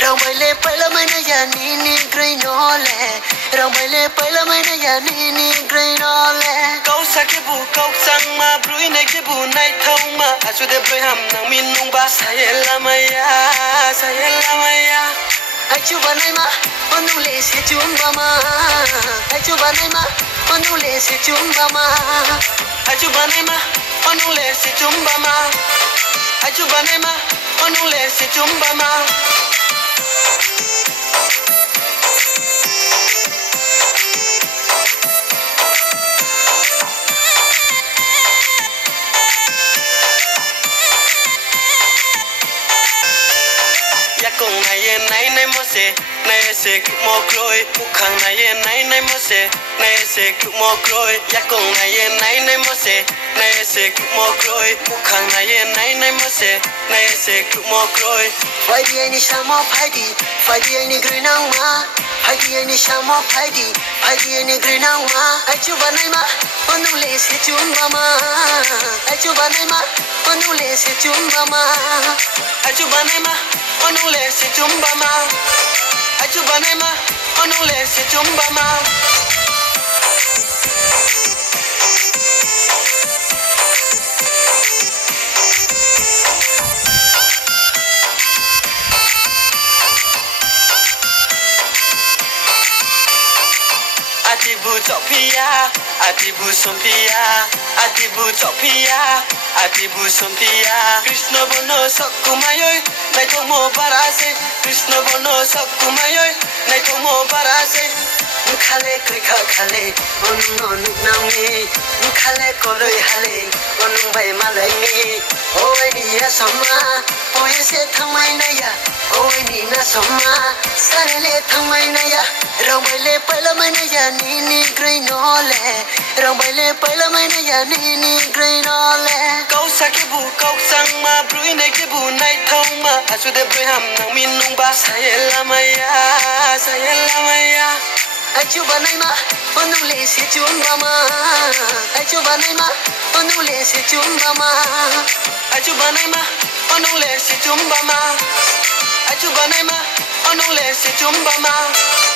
เราไม่เล่ไปแล้วไม่นะอย่านี่ไกรนอแลเราไม่เล่ไปแล้วไม่นะอย่านี่ไกรนอแลเขาสักแค่บุกเขาสั่งมาบรุยในแค่บุในเท่ามาอาชุดเดบรยหำนางมินนุ่งบาสายละมายาสายละมายาไอจูบานายมาอนุเลสจุมบามาไอจูบานายมาอนุเลสจุมบามาไอจูบานายมาอนุเลสจุมบามาไอจูบานายมาอนุเลสจุมบามากงนายนายนายโมเสนายเสกโมกรอยผู้ขังนายนายนายโมเสนายเสกโมกรอยยากงนายนายนายโมเสนายเสกโมกรอยผู้ขังนายนายนายโมเสนายเสกโมกรอยไฟดีไอ้นี่ชาโมไฟดีไฟดีไอ้นี่กรีนังมาไฟดีไอ้นี่ชาโมไฟดีไฟดีไอ้นี่กรีนังมาไอจูบานายมาอนุเลสจุมบามาไอจูบานายมาอนุเลสจุมบามาไอจูบานายมาอนุเลสจุมบามาไอจูบานายมาอนุเลสจุมบามาอาทิบุจบพิยาอาทิบุสมพิยาอาทิบุจบพิยาอาทิบุสมพิยาคริสโนบโนสักกุมายอยในทงโมบาราเซคริสโนบโนสักกุมายอยในทงโมบาราเซขาเลคริขาเลอนุนนุนามีขาเลโกลอยฮาเลอนุใบมาเลยมีโอ้ยนี่ยสมาโอ้ยเสทำไมนะยะโอ้ยนี่นะสมาสารเลทำไมนะยะเราไม่เล่ไปแล้วไม่นะยะนี่ไกรนอแลเราไม่เล่ไปแล้วไม่นะยะนี่ไกรนอแลเขาสักแค่บุกเขาสั่งมาบรุยในแค่บุในเท่ามาอาชุดเดบรยหำนางมินนุ่งบาสายละมายาสายละมายาไอจูบานายมาอนุเลสจุมบามาไอจูบานายมาอนุเลสจุมบามาไอจูบานายมาอนุเลสจุมบามาไอจูบานายมาอนุเลสจุมบามา